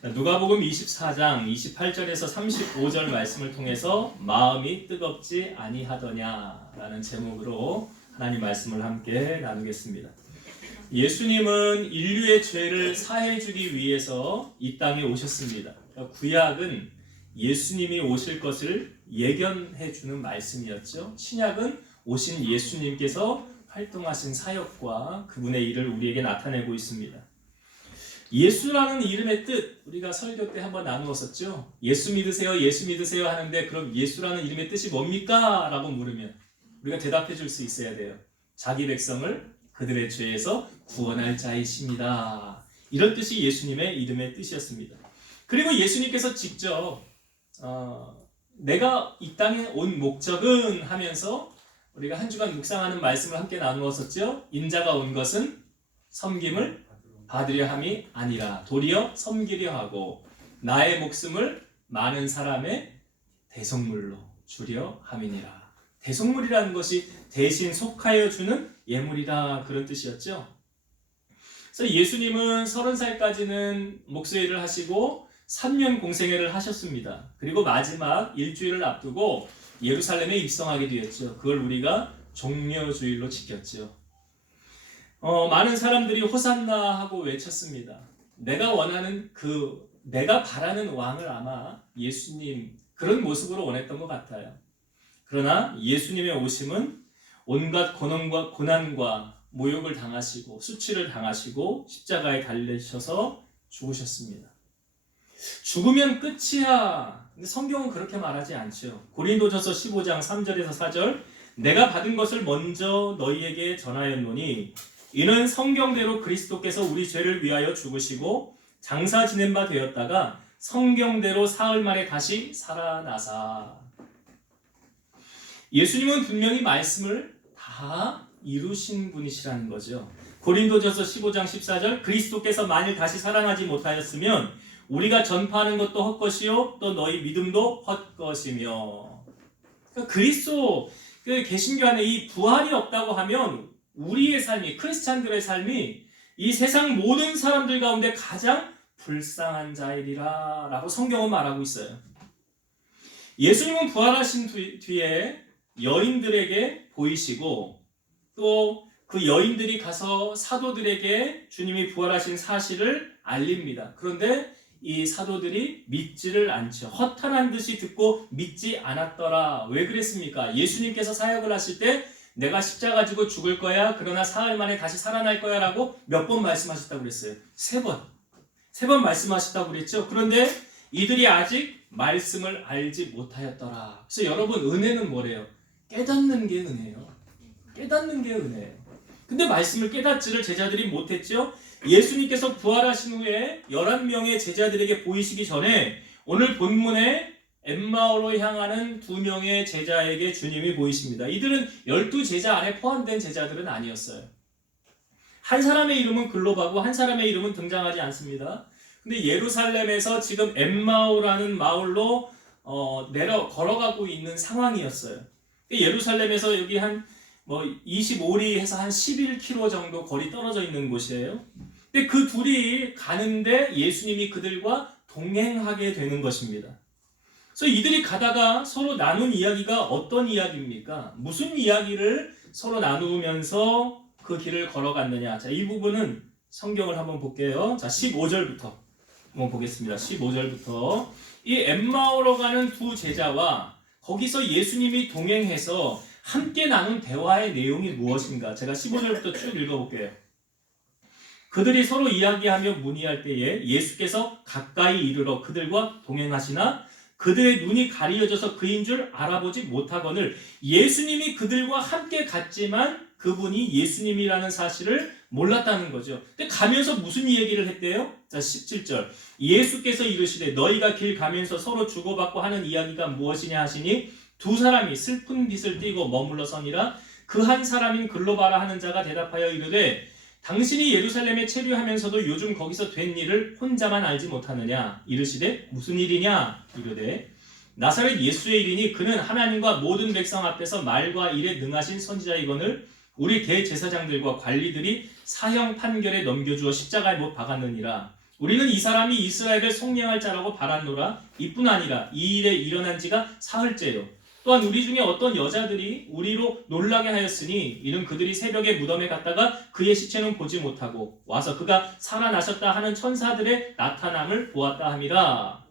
누가복음 24장 28절에서 35절 말씀을 통해서 마음이 뜨겁지 아니하더냐라는 제목으로 하나님 말씀을 함께 나누겠습니다. 예수님은 인류의 죄를 사해 주기 위해서 이 땅에 오셨습니다. 구약은 예수님이 오실 것을 예견해 주는 말씀이었죠. 신약은 오신 예수님께서 활동하신 사역과 그분의 일을 우리에게 나타내고 있습니다. 예수라는 이름의 뜻, 우리가 설교 때 한번 나누었었죠. 예수 믿으세요, 예수 믿으세요 하는데 그럼 예수라는 이름의 뜻이 뭡니까? 라고 물으면 우리가 대답해 줄 수 있어야 돼요. 자기 백성을 그들의 죄에서 구원할 자이십니다. 이런 뜻이 예수님의 이름의 뜻이었습니다. 그리고 예수님께서 직접 내가 이 땅에 온 목적은 하면서 우리가 한 주간 묵상하는 말씀을 함께 나누었었죠. 인자가 온 것은 섬김을 받으려 함이 아니라 도리어 섬기려 하고 나의 목숨을 많은 사람의 대속물로 주려 함이니라. 대속물이라는 것이 대신 속하여 주는 예물이다, 그런 뜻이었죠. 그래서 예수님은 30살까지는 목수일을 하시고 3년 공생애를 하셨습니다. 그리고 마지막 일주일을 앞두고 예루살렘에 입성하게 되었죠. 그걸 우리가 종려주일로 지켰죠. 많은 사람들이 호산나 하고 외쳤습니다. 내가 원하는 내가 바라는 왕을 아마 예수님 그런 모습으로 원했던 것 같아요. 그러나 예수님의 오심은 온갖 고난과 모욕을 당하시고 수치를 당하시고 십자가에 달리셔서 죽으셨습니다. 죽으면 끝이야. 근데 성경은 그렇게 말하지 않죠. 고린도전서 15장 3절에서 4절 내가 받은 것을 먼저 너희에게 전하였노니 이는 성경대로 그리스도께서 우리 죄를 위하여 죽으시고 장사 지낸 바 되었다가 성경대로 사흘 만에 다시 살아나사. 예수님은 분명히 말씀을 다 이루신 분이시라는 거죠. 고린도전서 15장 14절 그리스도께서 만일 다시 살아나지 못하였으면 우리가 전파하는 것도 헛것이요 또 너희 믿음도 헛것이며. 그러니까 그리스도 개신교 안에 이 부활이 없다고 하면 우리의 삶이, 크리스찬들의 삶이 이 세상 모든 사람들 가운데 가장 불쌍한 자이리라 라고 성경은 말하고 있어요. 예수님은 부활하신 뒤에 여인들에게 보이시고 또 그 여인들이 가서 사도들에게 주님이 부활하신 사실을 알립니다. 그런데 이 사도들이 믿지를 않죠. 허탄한 듯이 듣고 믿지 않았더라. 왜 그랬습니까? 예수님께서 사역을 하실 때 내가 십자가 지고 죽을 거야. 그러나 사흘 만에 다시 살아날 거야 라고 몇 번 말씀하셨다고 그랬어요? 3번. 3번 말씀하셨다고 그랬죠. 그런데 이들이 아직 말씀을 알지 못하였더라. 그래서 여러분, 은혜는 뭐래요? 깨닫는 게 은혜예요. 깨닫는 게 은혜예요. 근데 말씀을 깨닫지를 제자들이 못했죠. 예수님께서 부활하신 후에 11명의 제자들에게 보이시기 전에 오늘 본문에 엠마오로 향하는 2명의 제자에게 주님이 보이십니다. 이들은 12제자 안에 포함된 제자들은 아니었어요. 한 사람의 이름은 글로바고 한 사람의 이름은 등장하지 않습니다. 근데 예루살렘에서 지금 엠마오라는 마을로 걸어가고 있는 상황이었어요. 예루살렘에서 여기 한 25리에서 한 11km 정도 거리 떨어져 있는 곳이에요. 근데 그 둘이 가는데 예수님이 그들과 동행하게 되는 것입니다. 그래서 이들이 가다가 서로 나눈 이야기가 어떤 이야기입니까? 무슨 이야기를 서로 나누면서 그 길을 걸어갔느냐? 자, 이 부분은 성경을 한번 볼게요. 자, 15절부터 한번 보겠습니다. 15절부터 이 엠마오로 가는 2 제자와 거기서 예수님이 동행해서 함께 나눈 대화의 내용이 무엇인가? 제가 15절부터 쭉 읽어볼게요. 그들이 서로 이야기하며 문의할 때에 예수께서 가까이 이르러 그들과 동행하시나 그들의 눈이 가리어져서 그인 줄 알아보지 못하거늘 예수님이 그들과 함께 갔지만 그분이 예수님이라는 사실을 몰랐다는 거죠. 근데 가면서 무슨 얘기를 했대요? 자, 17절. 예수께서 이르시되 너희가 길 가면서 서로 주고받고 하는 이야기가 무엇이냐 하시니 2 사람이 슬픈 빛을 띠고 머물러 서니라. 그 한 사람인 글로바라 하는 자가 대답하여 이르되 당신이 예루살렘에 체류하면서도 요즘 거기서 된 일을 혼자만 알지 못하느냐? 이르시되 무슨 일이냐? 이르되 나사렛 예수의 일이니 그는 하나님과 모든 백성 앞에서 말과 일에 능하신 선지자이거늘 우리 대제사장들과 관리들이 사형 판결에 넘겨주어 십자가에 못 박았느니라. 우리는 이 사람이 이스라엘을 속량할 자라고 바랐노라. 이뿐 아니라 이 일에 일어난 지가 사흘째요. 또한 우리 중에 어떤 여자들이 우리로 놀라게 하였으니 이는 그들이 새벽에 무덤에 갔다가 그의 시체는 보지 못하고 와서 그가 살아나셨다 하는 천사들의 나타남을 보았다 함이라.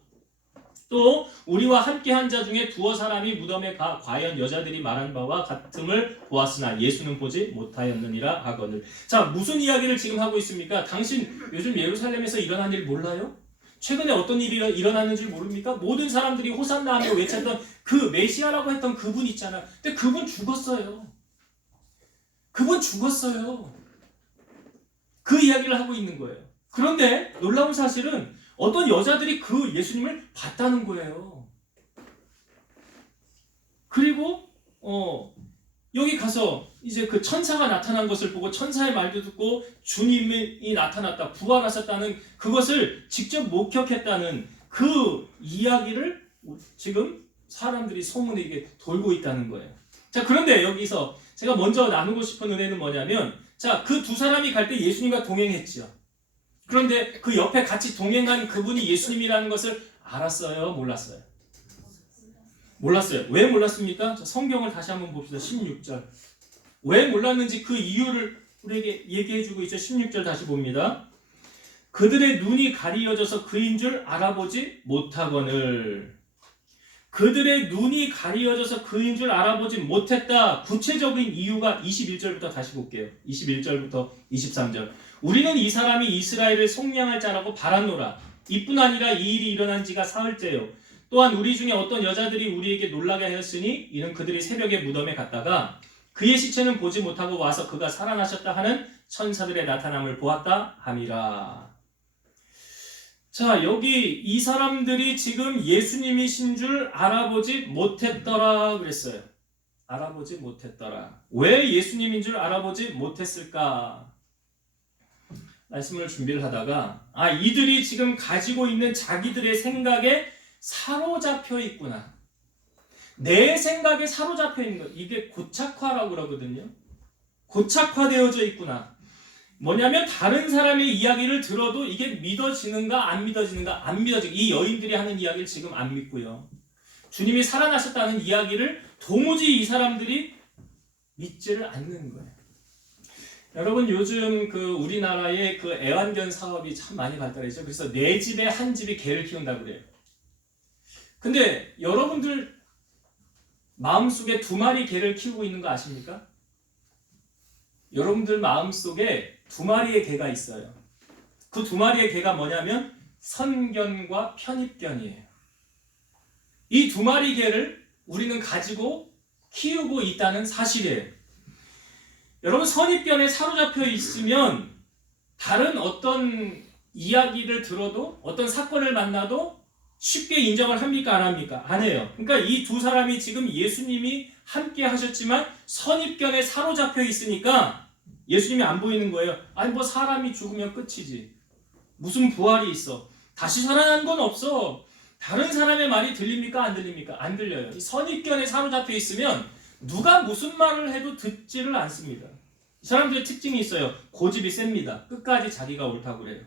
또 우리와 함께한 자 중에 두어 사람이 무덤에 가 과연 여자들이 말한 바와 같음을 보았으나 예수는 보지 못하였느니라 하거늘. 자, 무슨 이야기를 지금 하고 있습니까? 당신 요즘 예루살렘에서 일어난 일 몰라요? 최근에 어떤 일이 일어났는지 모릅니까? 모든 사람들이 호산나 하며 외쳤던 그 메시아라고 했던 그분 있잖아요. 근데 그분 죽었어요. 그분 죽었어요. 그 이야기를 하고 있는 거예요. 그런데 놀라운 사실은 어떤 여자들이 그 예수님을 봤다는 거예요. 그리고 여기 가서 이제 그 천사가 나타난 것을 보고 천사의 말도 듣고 주님이 나타났다, 부활하셨다는 그것을 직접 목격했다는 그 이야기를 지금 사람들이 소문에 이게 돌고 있다는 거예요. 자, 그런데 여기서 제가 먼저 나누고 싶은 은혜는 뭐냐면, 자, 그 두 사람이 갈 때 예수님과 동행했지요. 그런데 그 옆에 같이 동행한 그분이 예수님이라는 것을 알았어요? 몰랐어요? 몰랐어요. 왜 몰랐습니까? 자, 성경을 다시 한번 봅시다. 16절. 왜 몰랐는지 그 이유를 우리에게 얘기해주고 있죠. 16절 다시 봅니다. 그들의 눈이 가리어져서 그인 줄 알아보지 못하거늘. 그들의 눈이 가리어져서 그인 줄 알아보지 못했다. 구체적인 이유가 21절부터 다시 볼게요. 21절부터 23절. 우리는 이 사람이 이스라엘을 속량할 자라고 바랐노라. 이뿐 아니라 이 일이 일어난 지가 사흘째요. 또한 우리 중에 어떤 여자들이 우리에게 놀라게 하였으니 이는 그들이 새벽에 무덤에 갔다가 그의 시체는 보지 못하고 와서 그가 살아나셨다 하는 천사들의 나타남을 보았다 함이라. 자, 여기 이 사람들이 지금 예수님이신 줄 알아보지 못했더라 그랬어요. 알아보지 못했더라. 왜 예수님인 줄 알아보지 못했을까? 말씀을 준비를 하다가 이들이 지금 가지고 있는 자기들의 생각에 사로잡혀 있구나. 내 생각에 사로잡혀 있는 것. 이게 고착화라고 그러거든요. 고착화되어져 있구나. 뭐냐면 다른 사람의 이야기를 들어도 이게 믿어지는가 안 믿어지는가 안 믿어지고 이 여인들이 하는 이야기를 지금 안 믿고요. 주님이 살아나셨다는 이야기를 도무지 이 사람들이 믿지를 않는 거예요. 여러분 요즘 그 우리나라의 그 애완견 사업이 참 많이 발달했죠. 그래서 내 집에 한 집이 개를 키운다고 그래요. 근데 여러분들 마음속에 2마리 개를 키우고 있는 거 아십니까? 여러분들 마음속에 2마리의 개가 있어요. 그 2마리의 개가 뭐냐면 선견과 편입견이에요. 이 2마리 개를 우리는 가지고 키우고 있다는 사실이에요. 여러분 선입견에 사로잡혀 있으면 다른 어떤 이야기를 들어도 어떤 사건을 만나도 쉽게 인정을 합니까? 안 합니까? 안 해요. 그러니까 이 두 사람이 지금 예수님이 함께 하셨지만 선입견에 사로잡혀 있으니까 예수님이 안 보이는 거예요. 아니 뭐 사람이 죽으면 끝이지. 무슨 부활이 있어. 다시 살아난 건 없어. 다른 사람의 말이 들립니까? 안 들립니까? 안 들려요. 이 선입견에 사로잡혀 있으면 누가 무슨 말을 해도 듣지를 않습니다. 이 사람들의 특징이 있어요. 고집이 셉니다. 끝까지 자기가 옳다고 그래요.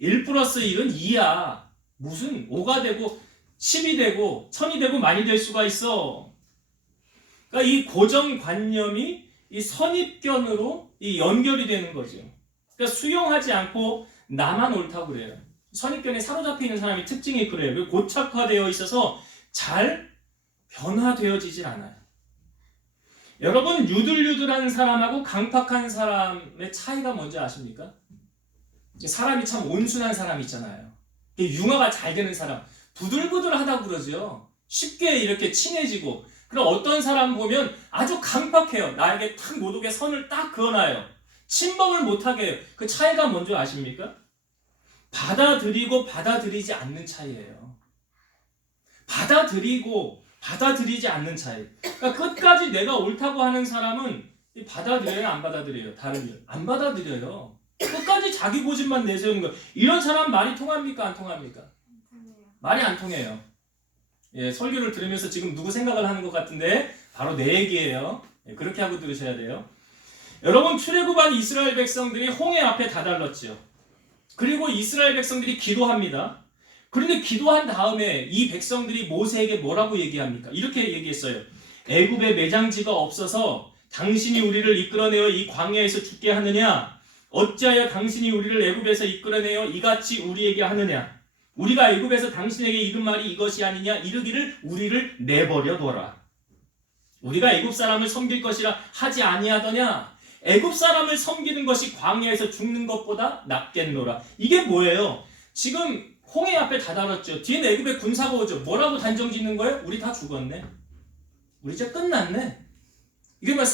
1+1은 2야. 무슨 5가 되고 10이 되고 1000이 되고 만이 될 수가 있어. 그러니까 이 고정관념이 이 선입견으로 이 연결이 되는 거죠. 그러니까 수용하지 않고 나만 옳다고 그래요. 선입견에 사로잡혀 있는 사람의 특징이 그래요. 그리고 고착화되어 있어서 잘 변화되어지질 않아요. 여러분 유들유들한 사람하고 강팍한 사람의 차이가 뭔지 아십니까? 사람이 참 온순한 사람 있잖아요. 융화가 잘 되는 사람, 부들부들하다고 그러죠. 쉽게 이렇게 친해지고. 그럼 어떤 사람 보면 아주 강팍해요. 나에게 탁 못 오게 선을 딱 그어놔요. 침범을 못하게 해요. 그 차이가 뭔지 아십니까? 받아들이고 받아들이지 않는 차이예요. 받아들이고 받아들이지 않는 차이. 그러니까 끝까지 내가 옳다고 하는 사람은 받아들여요, 안 받아들여요? 다른 일. 안 받아들여요. 끝까지 자기 고집만 내세우는 거예요. 이런 사람 말이 통합니까? 안 통합니까? 말이 안 통해요. 예, 설교를 들으면서 지금 누구 생각을 하는 것 같은데 바로 내 얘기예요. 예, 그렇게 하고 들으셔야 돼요. 여러분 출애굽한 이스라엘 백성들이 홍해 앞에 다달랐죠. 그리고 이스라엘 백성들이 기도합니다. 그런데 기도한 다음에 이 백성들이 모세에게 뭐라고 얘기합니까? 이렇게 얘기했어요. 애굽에 매장지가 없어서 당신이 우리를 이끌어내어 이 광야에서 죽게 하느냐? 어찌하여 당신이 우리를 애굽에서 이끌어내어 이같이 우리에게 하느냐? 우리가 애굽에서 당신에게 이른 말이 이것이 아니냐? 이르기를 우리를 내버려 둬라. 우리가 애굽 사람을 섬길 것이라 하지 아니하더냐? 애굽 사람을 섬기는 것이 광야에서 죽는 것보다 낫겠노라. 이게 뭐예요? 지금 홍해 앞에 다다랐죠. 뒤에 애굽에 군사가 오죠. 뭐라고 단정짓는 거예요? 우리 다 죽었네. 우리 이제 끝났네. 이게 뭐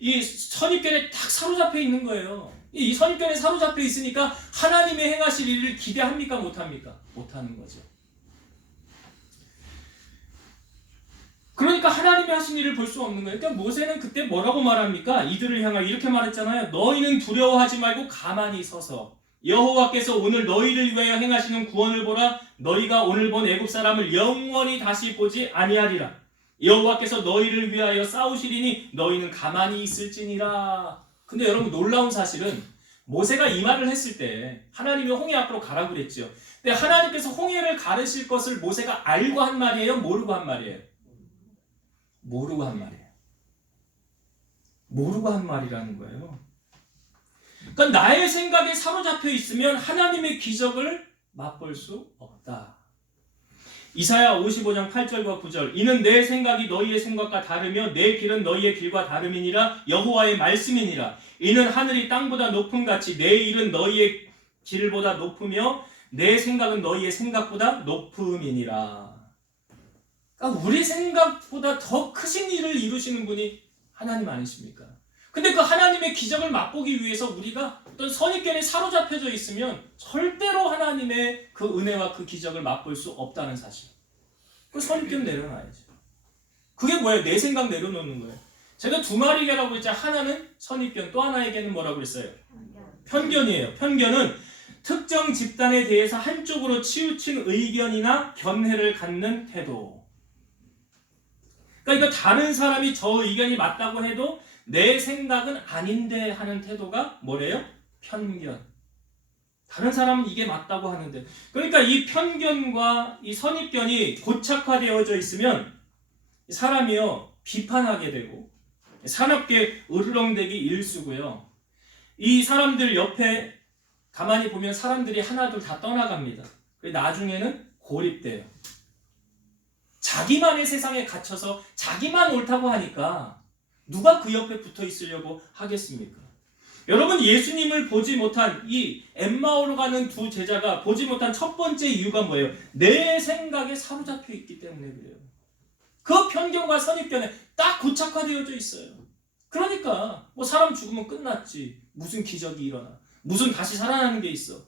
이 선입견에 딱 사로잡혀 있는 거예요. 이 선입견에 사로잡혀 있으니까 하나님의 행하실 일을 기대합니까? 못합니까? 못하는 거죠. 그러니까 하나님이 하신 일을 볼 수 없는 거예요. 그러니까 모세는 그때 뭐라고 말합니까? 이들을 향하여 이렇게 말했잖아요. 너희는 두려워하지 말고 가만히 서서 여호와께서 오늘 너희를 위하여 행하시는 구원을 보라. 너희가 오늘 본 애굽 사람을 영원히 다시 보지 아니하리라. 여호와께서 너희를 위하여 싸우시리니 너희는 가만히 있을지니라. 근데 여러분 놀라운 사실은 모세가 이 말을 했을 때 하나님이 홍해 앞으로 가라고 그랬죠. 근데 하나님께서 홍해를 가르실 것을 모세가 알고 한 말이에요? 모르고 한 말이에요? 모르고 한 말이에요. 모르고 한 말이라는 거예요. 그러니까 나의 생각에 사로잡혀 있으면 하나님의 기적을 맛볼 수 없다. 이사야 55장 8절과 9절 이는 내 생각이 너희의 생각과 다르며 내 길은 너희의 길과 다름이니라. 여호와의 말씀이니라. 이는 하늘이 땅보다 높음 같이 내 일은 너희의 길보다 높으며 내 생각은 너희의 생각보다 높음이니라. 그러니까 우리 생각보다 더 크신 일을 이루시는 분이 하나님 아니십니까? 근데 그 하나님의 기적을 맛보기 위해서 우리가 어떤 선입견에 사로잡혀져 있으면 절대로 하나님의 그 은혜와 그 기적을 맛볼 수 없다는 사실. 그 선입견 내려놔야죠. 그게 뭐예요? 내 생각 내려놓는 거예요. 제가 두 마리 개라고 했죠. 하나는 선입견, 또 하나에게는 뭐라고 그랬어요? 편견이에요. 편견은 특정 집단에 대해서 한쪽으로 치우친 의견이나 견해를 갖는 태도. 그러니까 이거 다른 사람이 저 의견이 맞다고 해도 내 생각은 아닌데 하는 태도가 뭐래요? 편견. 다른 사람은 이게 맞다고 하는데. 그러니까 이 편견과 이 선입견이 고착화되어져 있으면 사람이요 비판하게 되고 사납게 으르렁대기 일수고요. 이 사람들 옆에 가만히 보면 사람들이 하나둘 다 떠나갑니다. 나중에는 고립돼요. 자기만의 세상에 갇혀서 자기만 옳다고 하니까 누가 그 옆에 붙어 있으려고 하겠습니까? 여러분 예수님을 보지 못한 이 엠마오로 가는 두 제자가 보지 못한 첫 번째 이유가 뭐예요? 내 생각에 사로잡혀 있기 때문에 그래요. 그 편견과 선입견에 딱 고착화되어져 있어요. 그러니까 뭐 사람 죽으면 끝났지. 무슨 기적이 일어나. 무슨 다시 살아나는 게 있어.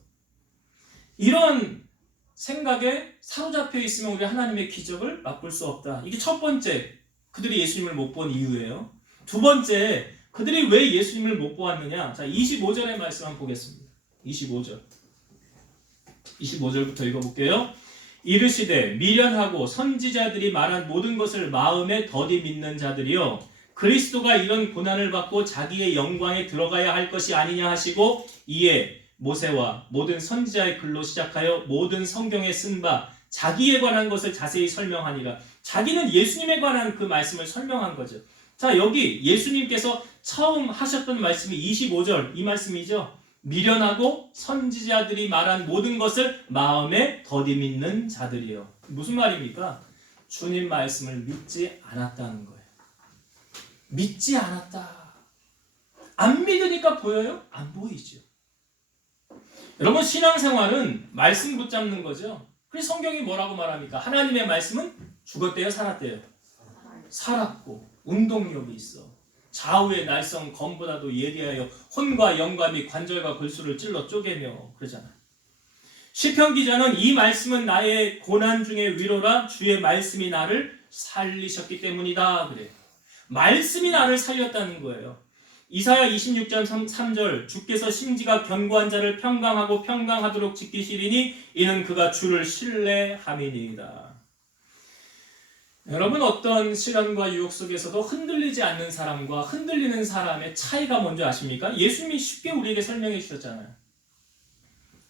이런 생각에 사로잡혀 있으면 우리 하나님의 기적을 맛볼 수 없다. 이게 첫 번째 그들이 예수님을 못 본 이유예요. 두 번째 그들이 왜 예수님을 못 보았느냐. 자 25절의 말씀 한번 보겠습니다. 25절부터 읽어볼게요. 이르시되 미련하고 선지자들이 말한 모든 것을 마음에 더디 믿는 자들이여 그리스도가 이런 고난을 받고 자기의 영광에 들어가야 할 것이 아니냐 하시고 이에 모세와 모든 선지자의 글로 시작하여 모든 성경에 쓴 바 자기에 관한 것을 자세히 설명하니라. 자기는 예수님에 관한 그 말씀을 설명한 거죠. 자 여기 예수님께서 처음 하셨던 말씀이 25절 이 말씀이죠. 미련하고 선지자들이 말한 모든 것을 마음에 더디 믿는 자들이요. 무슨 말입니까? 주님 말씀을 믿지 않았다는 거예요. 믿지 않았다. 안 믿으니까 보여요? 안 보이죠. 여러분 신앙생활은 말씀 붙잡는 거죠. 그래서 성경이 뭐라고 말합니까? 하나님의 말씀은 죽었대요? 살았대요? 살았고 운동력이 있어. 좌우의 날성 검보다도 예리하여 혼과 영과 및 관절과 골수를 찔러 쪼개며 그러잖아요. 시편 기자는 이 말씀은 나의 고난 중의 위로라 주의 말씀이 나를 살리셨기 때문이다 그래요. 말씀이 나를 살렸다는 거예요. 이사야 26장 3절 주께서 심지가 견고한 자를 평강하고 평강하도록 지키시리니 이는 그가 주를 신뢰함이니이다. 여러분 어떤 시련과 유혹 속에서도 흔들리지 않는 사람과 흔들리는 사람의 차이가 뭔지 아십니까? 예수님이 쉽게 우리에게 설명해 주셨잖아요.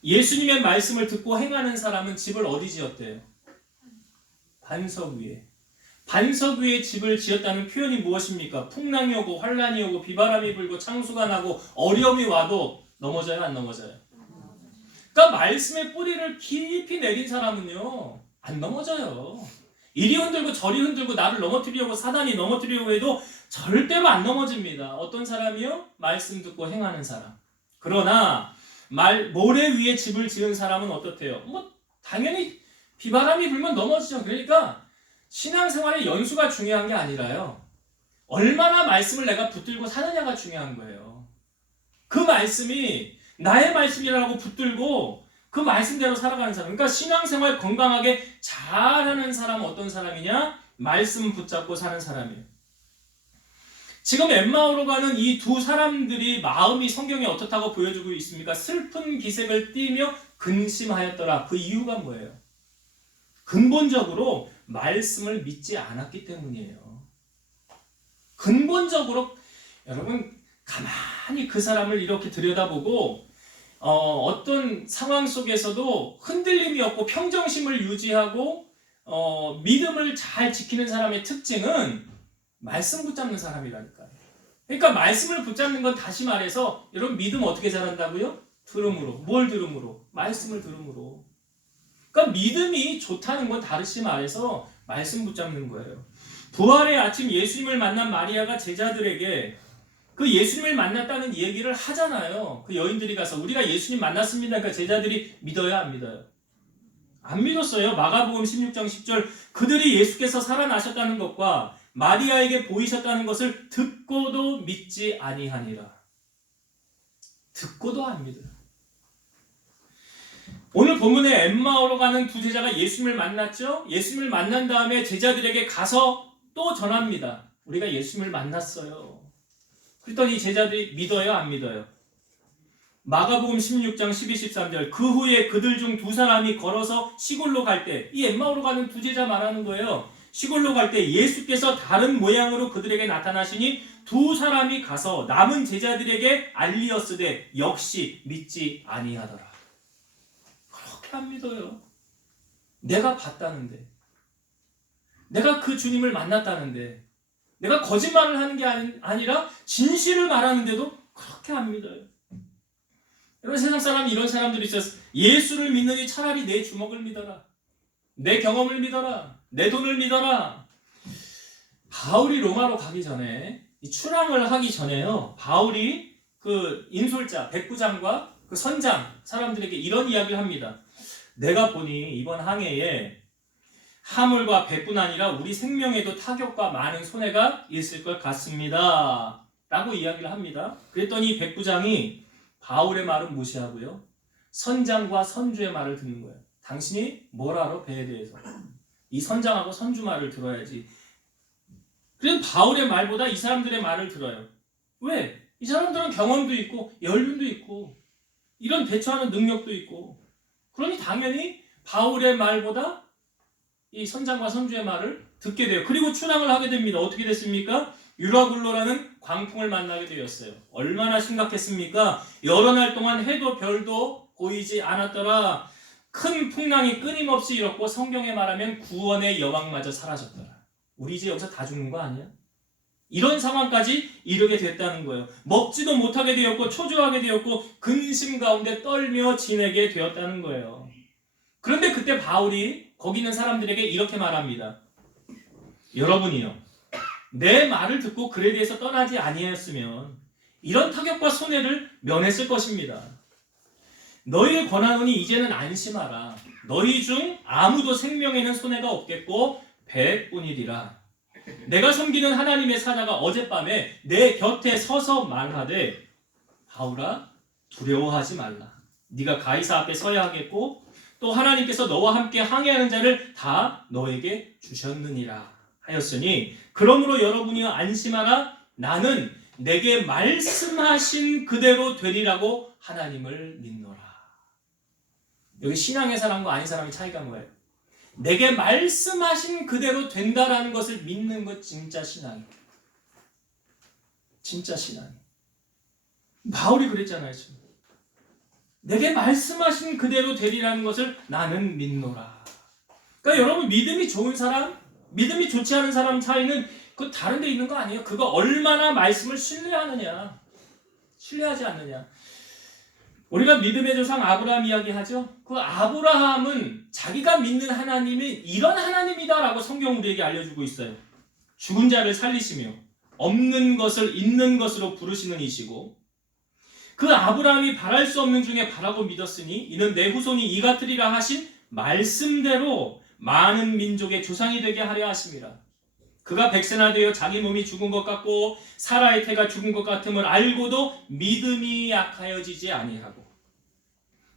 예수님의 말씀을 듣고 행하는 사람은 집을 어디 지었대요? 반석 위에. 반석 위에 집을 지었다는 표현이 무엇입니까? 풍랑이 오고 환란이 오고 비바람이 불고 창수가 나고 어려움이 와도 넘어져요, 안 넘어져요? 그러니까 말씀의 뿌리를 깊이 내린 사람은요, 안 넘어져요. 이리 흔들고 저리 흔들고 나를 넘어뜨리려고 사단이 넘어뜨리려고 해도 절대로 안 넘어집니다. 어떤 사람이요? 말씀 듣고 행하는 사람. 그러나 모래 위에 집을 지은 사람은 어떻대요? 당연히 비바람이 불면 넘어지죠. 그러니까 신앙생활의 연수가 중요한 게 아니라요, 얼마나 말씀을 내가 붙들고 사느냐가 중요한 거예요. 그 말씀이 나의 말씀이라고 붙들고 그 말씀대로 살아가는 사람. 그러니까 신앙생활 건강하게 잘하는 사람은 어떤 사람이냐? 말씀 붙잡고 사는 사람이에요. 지금 엠마오로 가는 이 두 사람들이 마음이 성경에 어떻다고 보여주고 있습니까? 슬픈 기색을 띠며 근심하였더라. 그 이유가 뭐예요? 근본적으로 말씀을 믿지 않았기 때문이에요. 근본적으로 여러분 가만히 그 사람을 이렇게 들여다보고 어떤 상황 속에서도 흔들림이 없고 평정심을 유지하고 믿음을 잘 지키는 사람의 특징은 말씀 붙잡는 사람이라니까요. 그러니까 말씀을 붙잡는 건 다시 말해서 여러분 믿음 어떻게 잘한다고요? 들음으로. 뭘 들음으로? 말씀을 들음으로. 그러니까 믿음이 좋다는 건 다르시 말해서 말씀 붙잡는 거예요. 부활의 아침 예수님을 만난 마리아가 제자들에게 그 예수님을 만났다는 얘기를 하잖아요. 그 여인들이 가서 우리가 예수님 만났습니다. 그러니까 제자들이 믿어요, 안 믿어요? 안 믿었어요. 마가복음 16장 10절 그들이 예수께서 살아나셨다는 것과 마리아에게 보이셨다는 것을 듣고도 믿지 아니하니라. 듣고도 안 믿어요. 오늘 본문에 엠마오로 가는 두 제자가 예수님을 만났죠. 예수님을 만난 다음에 제자들에게 가서 또 전합니다. 우리가 예수님을 만났어요. 그랬더니 제자들이 믿어요, 안 믿어요? 마가복음 16장 12, 13절 그 후에 그들 중 두 사람이 걸어서 시골로 갈 때, 이 엠마오로 가는 두 제자 말하는 거예요. 시골로 갈 때 예수께서 다른 모양으로 그들에게 나타나시니 두 사람이 가서 남은 제자들에게 알리었으되 역시 믿지 아니하더라. 그렇게 안 믿어요. 내가 봤다는데, 내가 그 주님을 만났다는데, 내가 거짓말을 하는 게 아니라 진실을 말하는데도 그렇게 안 믿어요. 여러분 세상 사람이 이런 사람들이 있어요. 예수를 믿느니 차라리 내 주먹을 믿어라. 내 경험을 믿어라. 내 돈을 믿어라. 바울이 로마로 가기 전에 이 출항을 하기 전에요. 바울이 그 인솔자 백부장과 그 선장 사람들에게 이런 이야기를 합니다. 내가 보니 이번 항해에 하물과 배뿐 아니라 우리 생명에도 타격과 많은 손해가 있을 것 같습니다. 라고 이야기를 합니다. 그랬더니 백부장이 바울의 말은 무시하고요. 선장과 선주의 말을 듣는 거예요. 당신이 뭘 알아? 배에 대해서. 이 선장하고 선주 말을 들어야지. 그래서 바울의 말보다 이 사람들의 말을 들어요. 왜? 이 사람들은 경험도 있고 연륜도 있고 이런 대처하는 능력도 있고 그러니 당연히 바울의 말보다 이 선장과 선주의 말을 듣게 돼요. 그리고 출항을 하게 됩니다. 어떻게 됐습니까? 유라굴로라는 광풍을 만나게 되었어요. 얼마나 심각했습니까? 여러 날 동안 해도 별도 보이지 않았더라. 큰 풍랑이 끊임없이 일었고 성경에 말하면 구원의 여왕마저 사라졌더라. 우리 이제 여기서 다 죽는 거 아니야? 이런 상황까지 이르게 됐다는 거예요. 먹지도 못하게 되었고 초조하게 되었고 근심 가운데 떨며 지내게 되었다는 거예요. 그런데 그때 바울이 거기 있는 사람들에게 이렇게 말합니다. 여러분이요, 내 말을 듣고 그에 대해서 떠나지 아니하였으면 이런 타격과 손해를 면했을 것입니다. 너희를 권하노니 이제는 안심하라. 너희 중 아무도 생명에는 손해가 없겠고 배뿐이리라. 내가 섬기는 하나님의 사자가 어젯밤에 내 곁에 서서 말하되 바울아 두려워하지 말라. 네가 가이사 앞에 서야 하겠고 또 하나님께서 너와 함께 항해하는 자를 다 너에게 주셨느니라 하였으니 그러므로 여러분이 안심하라. 나는 내게 말씀하신 그대로 되리라고 하나님을 믿노라. 여기 신앙의 사람과 아닌 사람의 차이가 뭐예요? 내게 말씀하신 그대로 된다라는 것을 믿는 것 진짜 신앙이에요. 진짜 신앙이에요. 바울이 그랬잖아요. 지금. 내게 말씀하신 그대로 되리라는 것을 나는 믿노라. 그러니까 여러분, 믿음이 좋은 사람, 믿음이 좋지 않은 사람 차이는 그 다른 데 있는 거 아니에요. 그거 얼마나 말씀을 신뢰하느냐, 신뢰하지 않느냐. 우리가 믿음의 조상 아브라함 이야기하죠. 그 아브라함은 자기가 믿는 하나님이 이런 하나님이다라고 성경 우리에게 알려주고 있어요. 죽은 자를 살리시며 없는 것을 있는 것으로 부르시는 이시고, 그 아브라함이 바랄 수 없는 중에 바라고 믿었으니 이는 내 후손이 이 같으리라 하신 말씀대로 많은 민족의 조상이 되게 하려 하심이라. 그가 백세나 되어 자기 몸이 죽은 것 같고 사라의 태가 죽은 것 같음을 알고도 믿음이 약하여지지 아니하고,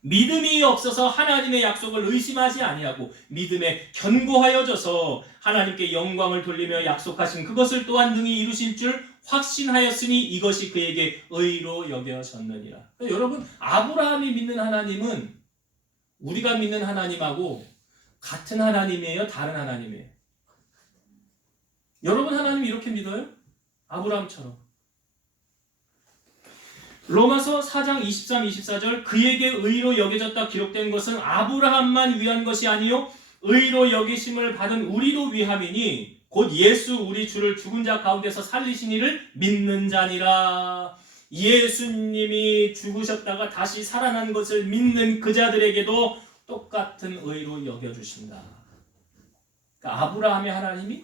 믿음이 없어서 하나님의 약속을 의심하지 아니하고 믿음에 견고하여져서 하나님께 영광을 돌리며 약속하신 그것을 또한 능히 이루실 줄 확신하였으니 이것이 그에게 의로 여겨졌느니라. 여러분, 아브라함이 믿는 하나님은 우리가 믿는 하나님하고 같은 하나님이에요? 다른 하나님이에요? 여러분, 하나님 이렇게 믿어요? 아브라함처럼. 로마서 4장 23, 24절 그에게 의로 여겨졌다 기록된 것은 아브라함만 위한 것이 아니요 의로 여기심을 받은 우리도 위함이니 곧 예수 우리 주를 죽은 자 가운데서 살리신 이를 믿는 자니라. 예수님이 죽으셨다가 다시 살아난 것을 믿는 그 자들에게도 똑같은 의로 여겨주신다. 그러니까 아브라함의 하나님이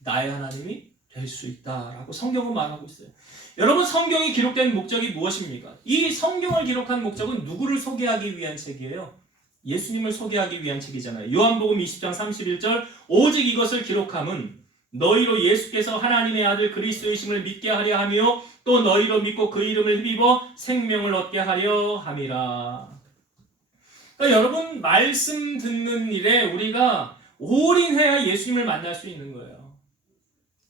나의 하나님이 될 수 있다라고 성경은 말하고 있어요. 여러분, 성경이 기록된 목적이 무엇입니까? 이 성경을 기록한 목적은 누구를 소개하기 위한 책이에요? 예수님을 소개하기 위한 책이잖아요. 요한복음 20장 31절 오직 이것을 기록함은 너희로 예수께서 하나님의 아들 그리스도이심을 믿게 하려 하며 또 너희로 믿고 그 이름을 힘입어 생명을 얻게 하려 함이라. 그러니까 여러분, 말씀 듣는 일에 우리가 올인해야 예수님을 만날 수 있는 거예요.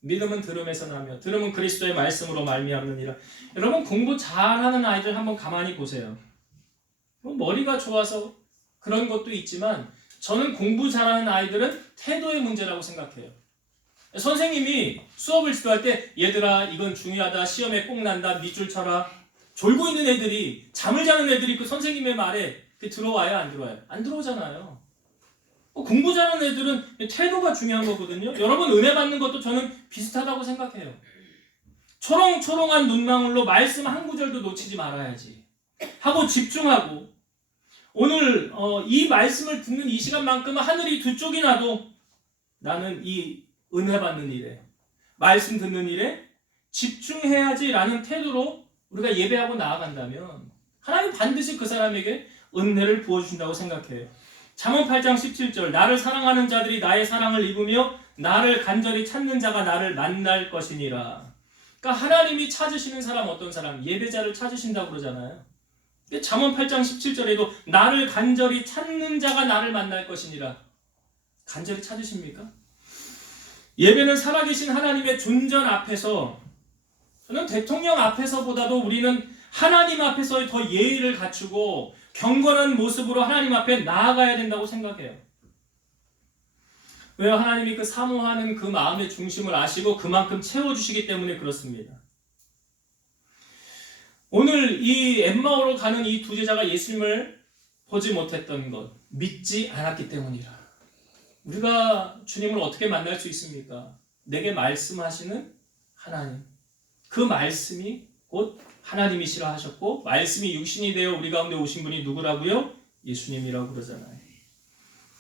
믿음은 들음에서 나며 들음은 그리스도의 말씀으로 말미암느니라. 여러분, 공부 잘하는 아이들 한번 가만히 보세요. 머리가 좋아서 그런 것도 있지만 저는 공부 잘하는 아이들은 태도의 문제라고 생각해요. 선생님이 수업을 지도할 때 얘들아 이건 중요하다, 시험에 꼭 난다, 밑줄 쳐라. 졸고 있는 애들이, 잠을 자는 애들이 그 선생님의 말에 들어와요, 안 들어와요? 안 들어오잖아요. 공부 잘하는 애들은 태도가 중요한 거거든요. 여러분, 은혜 받는 것도 저는 비슷하다고 생각해요. 초롱초롱한 눈망울로 말씀 한 구절도 놓치지 말아야지 하고 집중하고, 오늘 이 말씀을 듣는 이 시간만큼은 하늘이 두 쪽이 나도 나는 이 은혜 받는 일에, 말씀 듣는 일에 집중해야지라는 태도로 우리가 예배하고 나아간다면 하나님 반드시 그 사람에게 은혜를 부어주신다고 생각해요. 잠언 8장 17절 나를 사랑하는 자들이 나의 사랑을 입으며 나를 간절히 찾는 자가 나를 만날 것이니라. 그러니까 하나님이 찾으시는 사람, 어떤 사람? 예배자를 찾으신다고 그러잖아요. 잠언 8장 17절에도 나를 간절히 찾는 자가 나를 만날 것이니라. 간절히 찾으십니까? 예배는 살아계신 하나님의 존전 앞에서, 저는 대통령 앞에서보다도 우리는 하나님 앞에서 더 예의를 갖추고 경건한 모습으로 하나님 앞에 나아가야 된다고 생각해요. 왜요? 하나님이 그 사모하는 그 마음의 중심을 아시고 그만큼 채워주시기 때문에 그렇습니다. 오늘 이 엠마오로 가는 이 두 제자가 예수님을 보지 못했던 것, 믿지 않았기 때문이라. 우리가 주님을 어떻게 만날 수 있습니까? 내게 말씀하시는 하나님, 그 말씀이 곧 하나님이시라 하셨고, 말씀이 육신이 되어 우리 가운데 오신 분이 누구라고요? 예수님이라고 그러잖아요.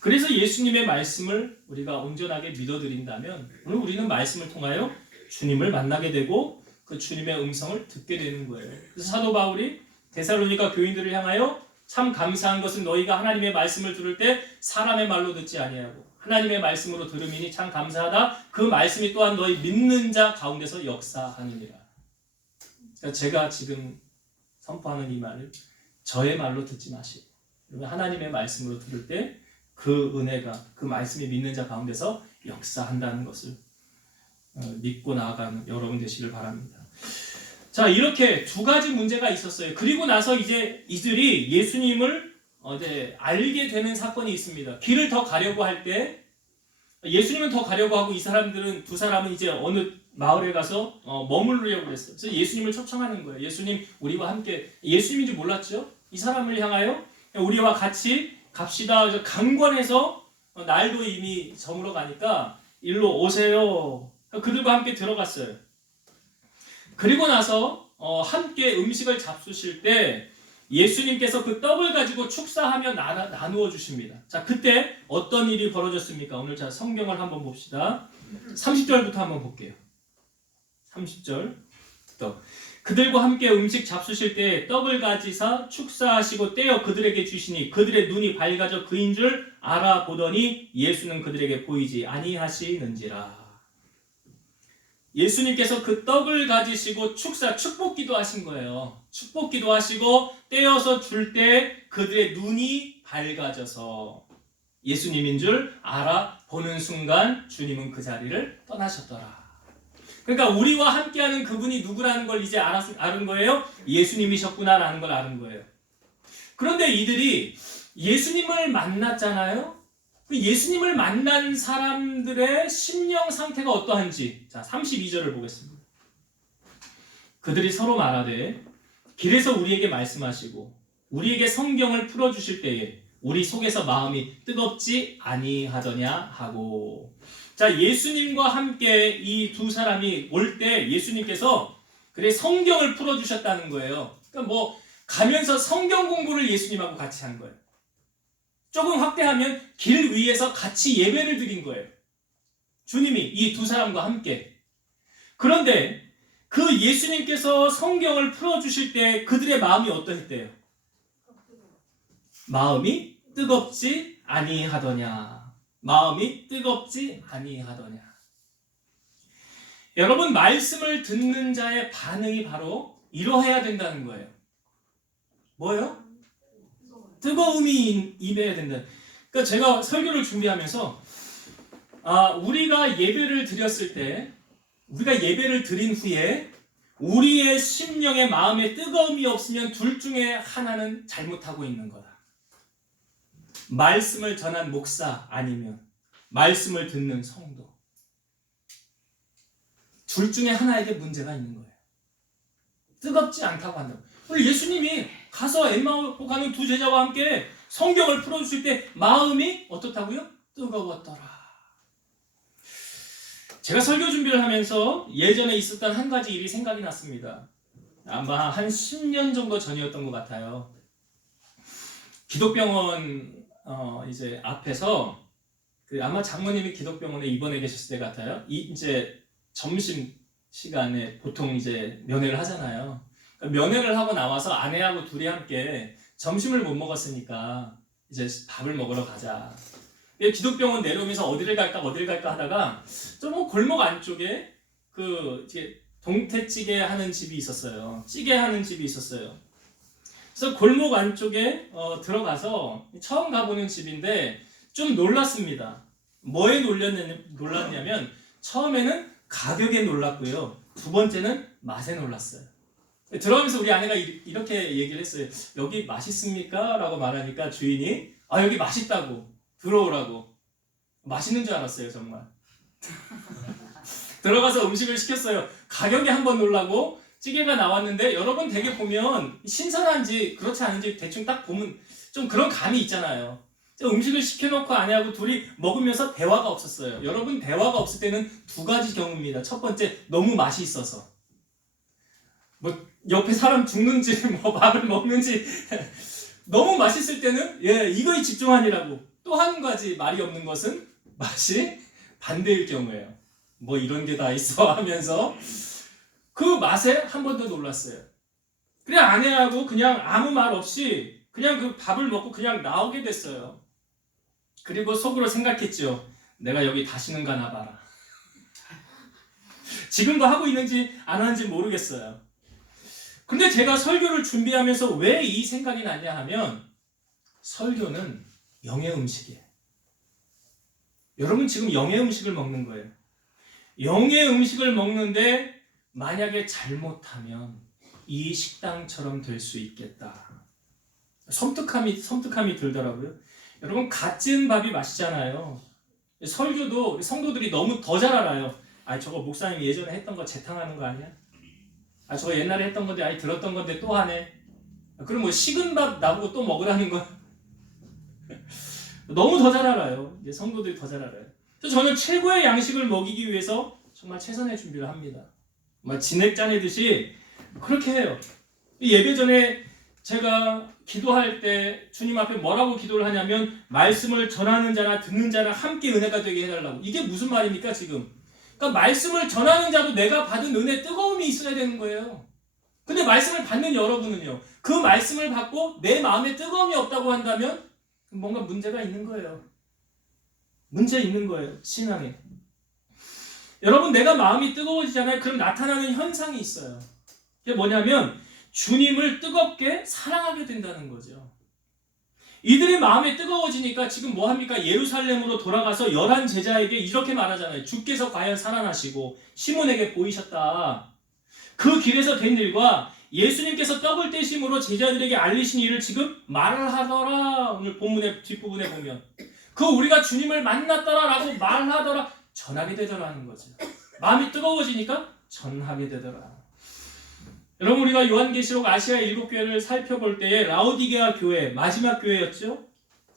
그래서 예수님의 말씀을 우리가 온전하게 믿어드린다면 오늘 우리는 말씀을 통하여 주님을 만나게 되고 그 주님의 음성을 듣게 되는 거예요. 그래서 사도 바울이 데살로니가 교인들을 향하여 참 감사한 것은 너희가 하나님의 말씀을 들을 때 사람의 말로 듣지 아니하고 하나님의 말씀으로 들음이니 참 감사하다. 그 말씀이 또한 너희 믿는 자 가운데서 역사하느니라. 그러니까 제가 지금 선포하는 이 말을 저의 말로 듣지 마시고 하나님의 말씀으로 들을 때 그 은혜가, 그 말씀이 믿는 자 가운데서 역사한다는 것을 믿고 나아가는 여러분 되시길 바랍니다. 자, 이렇게 두 가지 문제가 있었어요. 그리고 나서 이제 이들이 예수님을 알게 되는 사건이 있습니다. 길을 더 가려고 할 때 예수님은 더 가려고 하고 이 사람들은, 두 사람은 이제 어느 마을에 가서 머무르려고 그랬어요. 그래서 예수님을 초청하는 거예요. 예수님, 우리와 함께. 예수님인지 몰랐죠? 이 사람을 향하여 우리와 같이 갑시다. 강권해서 날도 이미 저물어 가니까 일로 오세요. 그들과 함께 들어갔어요. 그리고 나서 함께 음식을 잡수실 때 예수님께서 그 떡을 가지고 축사하며 나누어 주십니다. 자, 그때 어떤 일이 벌어졌습니까? 오늘 자 성경을 한번 봅시다. 30절부터 한번 볼게요. 30절. 떡. 그들과 함께 음식 잡수실 때 떡을 가지사 축사하시고 떼어 그들에게 주시니 그들의 눈이 밝아져 그인 줄 알아보더니 예수는 그들에게 보이지 아니하시는지라. 예수님께서 그 떡을 가지시고 축복기도 하신 거예요. 축복기도 하시고 떼어서 줄 때 그들의 눈이 밝아져서 예수님인 줄 알아보는 순간 주님은 그 자리를 떠나셨더라. 그러니까 우리와 함께하는 그분이 누구라는 걸 이제 아는 거예요. 예수님이셨구나라는 걸 아는 거예요. 그런데 이들이 예수님을 만났잖아요. 예수님을 만난 사람들의 심령 상태가 어떠한지, 자 32절을 보겠습니다. 그들이 서로 말하되 길에서 우리에게 말씀하시고 우리에게 성경을 풀어주실 때에 우리 속에서 마음이 뜨겁지 아니하더냐 하고. 자, 예수님과 함께 이 두 사람이 올 때 예수님께서 그래 성경을 풀어주셨다는 거예요. 그러니까 뭐 가면서 성경 공부를 예수님하고 같이 한 거예요. 조금 확대하면 길 위에서 같이 예배를 드린 거예요. 주님이 이 두 사람과 함께. 그런데 그 예수님께서 성경을 풀어주실 때 그들의 마음이 어떠했대요? 마음이 뜨겁지 아니하더냐. 마음이 뜨겁지 아니하더냐. 여러분, 말씀을 듣는 자의 반응이 바로 이러해야 된다는 거예요. 뭐예요? 뜨거움이 임해야 된다. 그러니까 제가 설교를 준비하면서 우리가 예배를 드렸을 때, 우리가 예배를 드린 후에 우리의 심령의 마음에 뜨거움이 없으면 둘 중에 하나는 잘못하고 있는 거다. 말씀을 전한 목사 아니면 말씀을 듣는 성도. 둘 중에 하나에게 문제가 있는 거예요. 뜨겁지 않다고 한다고. 우리 예수님이 가서 엠마오 가는 두 제자와 함께 성경을 풀어주실 때 마음이 어떻다고요? 뜨거웠더라. 제가 설교 준비를 하면서 예전에 있었던 한 가지 일이 생각이 났습니다. 아마 한 10년 정도 전이었던 것 같아요. 기독병원 이제 앞에서 아마 장모님이 기독병원에 입원해 계셨을 때 같아요. 이제 점심 시간에 보통 이제 면회를 하잖아요. 면회를 하고 나와서 아내하고 둘이 함께 점심을 못 먹었으니까 이제 밥을 먹으러 가자. 기독병원 내려오면서 어디를 갈까 하다가 좀 골목 안쪽에 이제 동태찌개 하는 집이 있었어요. 찌개 하는 집이 있었어요. 그래서 골목 안쪽에 들어가서 처음 가보는 집인데 좀 놀랐습니다. 뭐에 놀랐냐면 처음에는 가격에 놀랐고요. 두 번째는 맛에 놀랐어요. 들어가면서 우리 아내가 이렇게 얘기를 했어요. 여기 맛있습니까? 라고 말하니까 주인이 여기 맛있다고 들어오라고. 맛있는 줄 알았어요 정말. 들어가서 음식을 시켰어요. 가격에 한번 놀라고 찌개가 나왔는데 여러분 되게 보면 신선한지 그렇지 않은지 대충 딱 보면 좀 그런 감이 있잖아요. 음식을 시켜놓고 아내하고 둘이 먹으면서 대화가 없었어요. 여러분 대화가 없을 때는 두 가지 경우입니다. 첫 번째 너무 맛이 있어서 뭐 옆에 사람 죽는지 뭐 밥을 먹는지 너무 맛있을 때는 이거에 집중하니라고. 또 한 가지 말이 없는 것은 맛이 반대일 경우예요. 뭐 이런 게 다 있어 하면서 그 맛에 한 번 더 놀랐어요. 그래 아내하고 그냥 아무 말 없이 그냥 그 밥을 먹고 그냥 나오게 됐어요. 그리고 속으로 생각했죠. 내가 여기 다시는 가나 봐라. 지금도 하고 있는지 안 하는지 모르겠어요. 근데 제가 설교를 준비하면서 왜 이 생각이 났냐 하면 설교는 영의 음식이에요. 여러분 지금 영의 음식을 먹는 거예요. 영의 음식을 먹는데 만약에 잘못하면 이 식당처럼 될 수 있겠다. 섬뜩함이 들더라고요. 여러분 갓 지은 밥이 맛있잖아요. 설교도 성도들이 너무 더 잘 알아요. 저거 목사님이 예전에 했던 거 재탕하는 거 아니야? 저거 옛날에 했던 건데 들었던 건데 또 하네. 그럼 뭐 식은 밥 나보고 또 먹으라는 건 너무 더 잘 알아요. 이제 성도들이 더 잘 알아요. 그래서 저는 최고의 양식을 먹이기 위해서 정말 최선의 준비를 합니다. 정말 진액 짜내듯이 그렇게 해요. 예배 전에 제가 기도할 때 주님 앞에 뭐라고 기도를 하냐면 말씀을 전하는 자나 듣는 자나 함께 은혜가 되게 해달라고. 이게 무슨 말입니까 지금? 그러니까 말씀을 전하는 자도 내가 받은 은혜 뜨거움이 있어야 되는 거예요. 근데 말씀을 받는 여러분은요, 그 말씀을 받고 내 마음에 뜨거움이 없다고 한다면 뭔가 문제가 있는 거예요. 문제 있는 거예요, 신앙에. 여러분, 내가 마음이 뜨거워지잖아요. 그럼 나타나는 현상이 있어요. 그게 뭐냐면 주님을 뜨겁게 사랑하게 된다는 거죠. 이들의 마음이 뜨거워지니까 지금 뭐 합니까? 예루살렘으로 돌아가서 11 제자에게 이렇게 말하잖아요. 주께서 과연 살아나시고 시몬에게 보이셨다. 그 길에서 된 일과 예수님께서 떡을 떼심으로 제자들에게 알리신 일을 지금 말을 하더라. 오늘 본문의 뒷부분에 보면 그 우리가 주님을 만났더라라고 말하더라. 전하게 되더라는 거죠. 마음이 뜨거워지니까 전하게 되더라. 여러분, 우리가 요한계시록 아시아 7교회를 살펴볼 때에 라오디게아 교회, 마지막 교회였죠.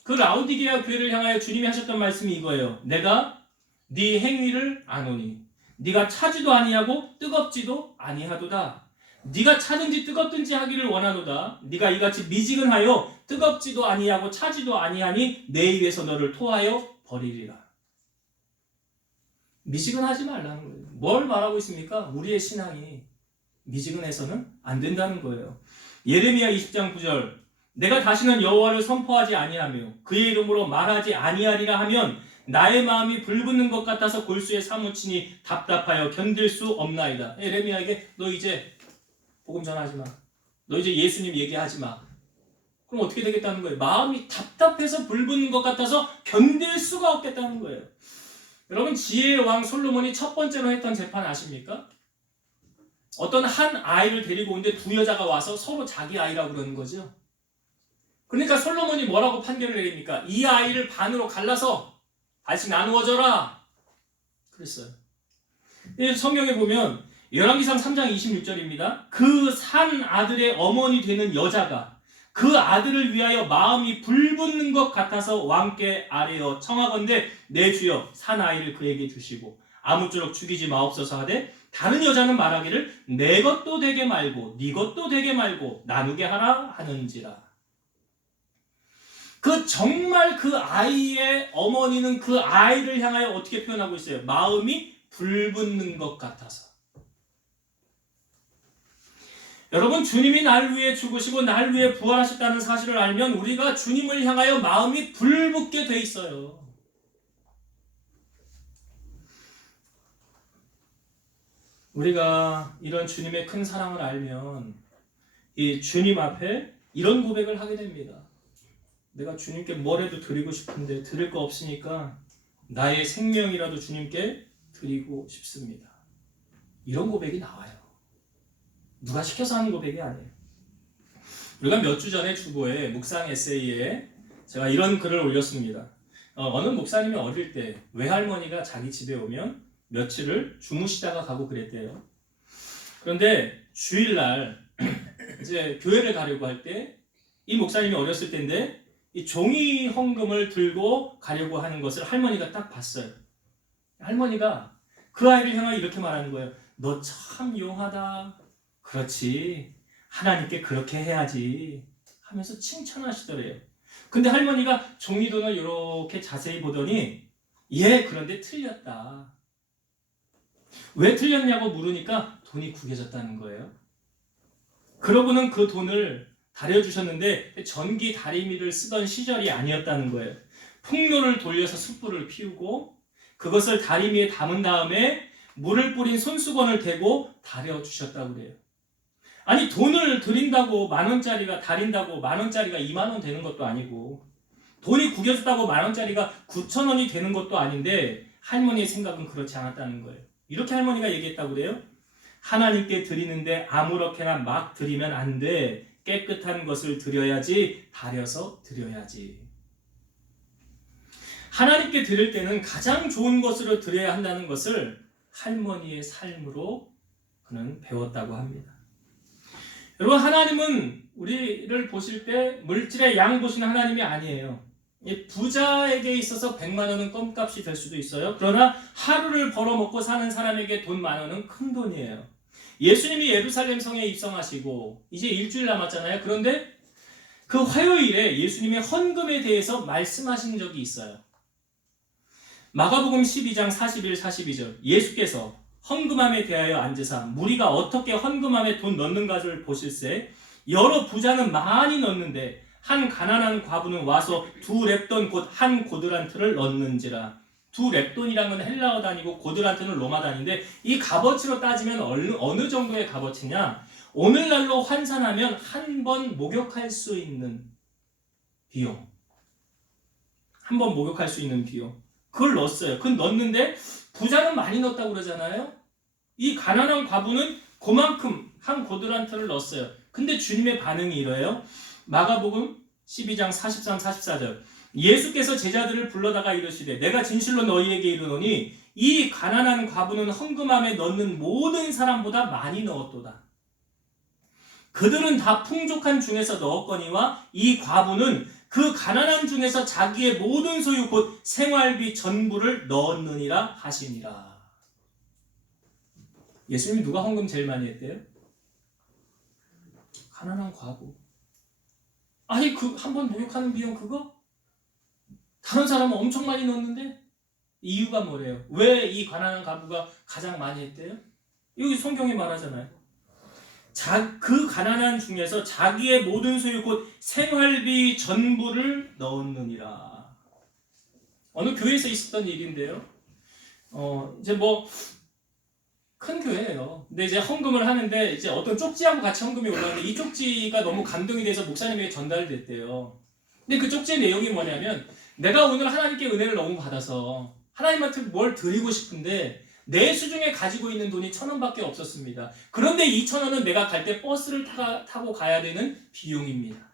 그 라오디게아 교회를 향하여 주님이 하셨던 말씀이 이거예요. 내가 네 행위를 아노니 네가 차지도 아니하고 뜨겁지도 아니하도다. 네가 차든지 뜨겁든지 하기를 원하노다. 네가 이같이 미지근하여 뜨겁지도 아니하고 차지도 아니하니 내 입에서 너를 토하여 버리리라. 미지근하지 말라는 거예요. 뭘 말하고 있습니까? 우리의 신앙이 미지근해서는 안 된다는 거예요. 예레미야 20장 9절 내가 다시는 여호와를 선포하지 아니하며 그의 이름으로 말하지 아니하리라 하면 나의 마음이 불붙는 것 같아서 골수에 사무치니 답답하여 견딜 수 없나이다. 예레미야에게 너 이제 복음 전하지 마. 너 이제 예수님 얘기하지 마. 그럼 어떻게 되겠다는 거예요? 마음이 답답해서 불붙는 것 같아서 견딜 수가 없겠다는 거예요. 여러분, 지혜의 왕 솔로몬이 첫 번째로 했던 재판 아십니까? 어떤 한 아이를 데리고 오는데 두 여자가 와서 서로 자기 아이라고 그러는 거죠. 그러니까 솔로몬이 뭐라고 판결을 내립니까? 이 아이를 반으로 갈라서 다시 나누어져라. 그랬어요. 성경에 보면 열왕기상 3장 26절입니다. 그 산 아들의 어머니 되는 여자가 그 아들을 위하여 마음이 불붙는 것 같아서 왕께 아뢰어 청하건대 내 주여 산 아이를 그에게 주시고 아무쪼록 죽이지 마옵소서 하되 다른 여자는 말하기를 내 것도 되게 말고 네 것도 되게 말고 나누게 하라 하는지라. 정말 그 아이의 어머니는 그 아이를 향하여 어떻게 표현하고 있어요? 마음이 불붙는 것 같아서. 여러분, 주님이 날 위해 죽으시고 날 위해 부활하셨다는 사실을 알면 우리가 주님을 향하여 마음이 불붙게 돼 있어요. 우리가 이런 주님의 큰 사랑을 알면 이 주님 앞에 이런 고백을 하게 됩니다. 내가 주님께 뭐라도 드리고 싶은데 드릴 거 없으니까 나의 생명이라도 주님께 드리고 싶습니다. 이런 고백이 나와요. 누가 시켜서 하는 고백이 아니에요. 우리가 몇 주 전에 주보에 묵상 에세이에 제가 이런 글을 올렸습니다. 어느 목사님이 어릴 때 외할머니가 자기 집에 오면 며칠을 주무시다가 가고 그랬대요. 그런데 주일날 이제 교회를 가려고 할 때 이 목사님이 어렸을 때인데 이 종이 헌금을 들고 가려고 하는 것을 할머니가 딱 봤어요. 할머니가 그 아이를 향하여 이렇게 말하는 거예요. 너 참 용하다. 그렇지. 하나님께 그렇게 해야지. 하면서 칭찬하시더래요. 근데 할머니가 종이돈을 이렇게 자세히 보더니 예, 그런데 틀렸다. 왜 틀렸냐고 물으니까 돈이 구겨졌다는 거예요. 그러고는 그 돈을 다려주셨는데 전기 다리미를 쓰던 시절이 아니었다는 거예요. 풍로를 돌려서 숯불을 피우고 그것을 다리미에 담은 다음에 물을 뿌린 손수건을 대고 다려주셨다고 그래요. 아니, 돈을 드린다고 만원짜리가 다린다고 만원짜리가 2만원 되는 것도 아니고 돈이 구겨졌다고 만원짜리가 9,000원이 되는 것도 아닌데 할머니의 생각은 그렇지 않았다는 거예요. 이렇게 할머니가 얘기했다고 그래요. 하나님께 드리는데 아무렇게나 막 드리면 안 돼. 깨끗한 것을 드려야지. 다려서 드려야지. 하나님께 드릴 때는 가장 좋은 것으로 드려야 한다는 것을 할머니의 삶으로 그는 배웠다고 합니다. 여러분, 하나님은 우리를 보실 때 물질의 양 보시는 하나님이 아니에요. 이 부자에게 있어서 100만 원은 껌값이 될 수도 있어요. 그러나 하루를 벌어먹고 사는 사람에게 돈 10,000원은 큰 돈이에요. 예수님이 예루살렘 성에 입성하시고 이제 일주일 남았잖아요. 그런데 그 화요일에 예수님이 헌금에 대해서 말씀하신 적이 있어요. 마가복음 12장 41, 42절 예수께서 헌금함에 대하여 앉으사 무리가 어떻게 헌금함에 돈 넣는가를 보실세 여러 부자는 많이 넣는데 한 가난한 과부는 와서 2렙돈 곧 한 고드란트를 넣는지라. 2렙돈이란 건 헬라어 단위고 고드란트는 로마 단위인데 이 값어치로 따지면 어느 정도의 값어치냐? 오늘날로 환산하면 한 번 목욕할 수 있는 비용. 한 번 목욕할 수 있는 비용. 그걸 넣었어요. 그걸 넣었는데 부자는 많이 넣었다고 그러잖아요. 이 가난한 과부는 그만큼 한 고드란트를 넣었어요. 근데 주님의 반응이 이래요. 마가복음 12장 43, 44절 예수께서 제자들을 불러다가 이르시되 내가 진실로 너희에게 이르노니 이 가난한 과부는 헌금함에 넣는 모든 사람보다 많이 넣었도다. 그들은 다 풍족한 중에서 넣었거니와 이 과부는 그 가난한 중에서 자기의 모든 소유 곧 생활비 전부를 넣었느니라 하시니라. 예수님이 누가 헌금 제일 많이 했대요? 가난한 과부. 아니 그 한 번 목욕하는 비용 그거? 다른 사람은 엄청 많이 넣었는데 이유가 뭐래요? 왜 이 가난한 과부가 가장 많이 했대요? 여기 성경이 말하잖아요. 그 가난한 중에서 자기의 모든 소유 곧 생활비 전부를 넣었느니라. 어느 교회에서 있었던 일인데요. 이제 뭐 큰 교회예요. 근데 이제 헌금을 하는데 이제 어떤 쪽지하고 같이 헌금이 올라오는데 이 쪽지가 너무 감동이 돼서 목사님에게 전달됐대요. 근데 그 쪽지의 내용이 뭐냐면 내가 오늘 하나님께 은혜를 너무 받아서 하나님한테 뭘 드리고 싶은데 내 수중에 가지고 있는 돈이 1,000원밖에 없었습니다. 그런데 2,000원은 내가 갈 때 버스를 타고 가야 되는 비용입니다.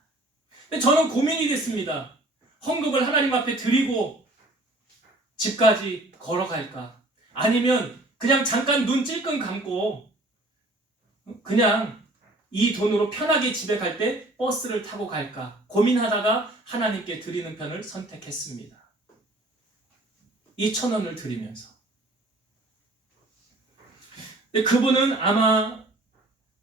근데 저는 고민이 됐습니다. 헌금을 하나님 앞에 드리고 집까지 걸어갈까? 아니면 그냥 잠깐 눈 찔끔 감고 그냥 이 돈으로 편하게 집에 갈 때 버스를 타고 갈까? 고민하다가 하나님께 드리는 편을 선택했습니다. 이 1,000원을 드리면서. 근데 그분은 아마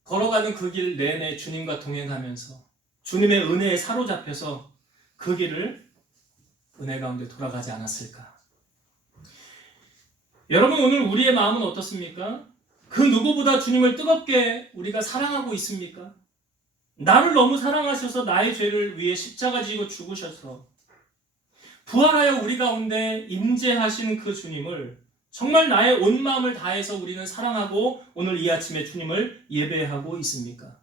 걸어가는 그 길 내내 주님과 동행하면서 주님의 은혜에 사로잡혀서 그 길을 은혜 가운데 돌아가지 않았을까? 여러분 오늘 우리의 마음은 어떻습니까? 그 누구보다 주님을 뜨겁게 우리가 사랑하고 있습니까? 나를 너무 사랑하셔서 나의 죄를 위해 십자가 지고 죽으셔서 부활하여 우리 가운데 임재하신 그 주님을 정말 나의 온 마음을 다해서 우리는 사랑하고 오늘 이 아침에 주님을 예배하고 있습니까?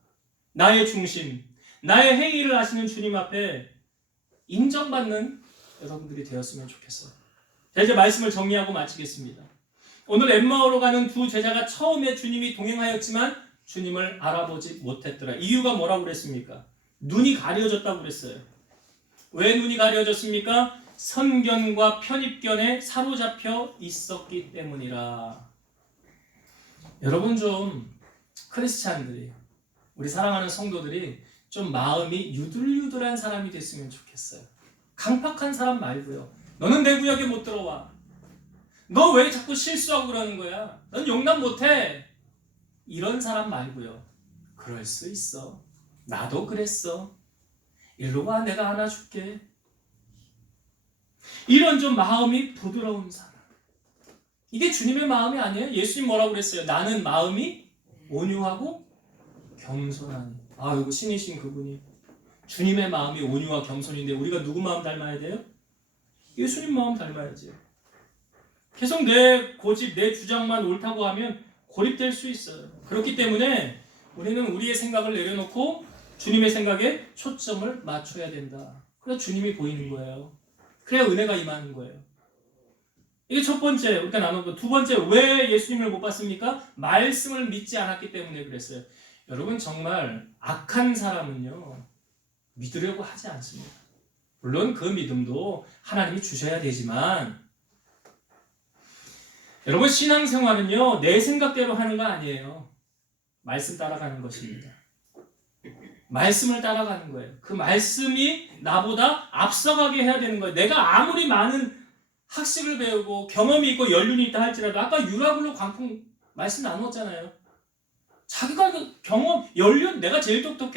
나의 중심, 나의 행위를 하시는 주님 앞에 인정받는 여러분들이 되었으면 좋겠어요. 자, 이제 말씀을 정리하고 마치겠습니다. 오늘 엠마오로 가는 두 제자가 처음에 주님이 동행하였지만 주님을 알아보지 못했더라. 이유가 뭐라고 그랬습니까? 눈이 가려졌다고 그랬어요. 왜 눈이 가려졌습니까? 선견과 편입견에 사로잡혀 있었기 때문이라. 여러분 좀 크리스찬들이 우리 사랑하는 성도들이 좀 마음이 유들유들한 사람이 됐으면 좋겠어요. 강팍한 사람 말고요. 너는 내 구역에 못 들어와. 너 왜 자꾸 실수하고 그러는 거야? 넌 용납 못해. 이런 사람 말고요. 그럴 수 있어. 나도 그랬어. 일로 와 내가 안아줄게. 이런 좀 마음이 부드러운 사람. 이게 주님의 마음이 아니에요? 예수님 뭐라고 그랬어요? 나는 마음이 온유하고 겸손하니. 이거 신이신 그분이. 주님의 마음이 온유와 겸손인데 우리가 누구 마음 닮아야 돼요? 예수님 마음 닮아야지. 계속 내 고집, 내 주장만 옳다고 하면 고립될 수 있어요. 그렇기 때문에 우리는 우리의 생각을 내려놓고 주님의 생각에 초점을 맞춰야 된다. 그래야 주님이 보이는 거예요. 그래야 은혜가 임하는 거예요. 이게 첫 번째, 우리가 나누고 두 번째, 왜 예수님을 못 봤습니까? 말씀을 믿지 않았기 때문에 그랬어요. 여러분 정말 악한 사람은요 믿으려고 하지 않습니다. 물론 그 믿음도 하나님이 주셔야 되지만 여러분 신앙생활은요 내 생각대로 하는 거 아니에요. 말씀 따라가는 것입니다. 말씀을 따라가는 거예요. 그 말씀이 나보다 앞서가게 해야 되는 거예요. 내가 아무리 많은 학식을 배우고 경험이 있고 연륜이 있다 할지라도 아까 유라굴로 광풍 말씀 나누었잖아요. 자기가 그 경험, 연륜, 내가 제일 똑똑해.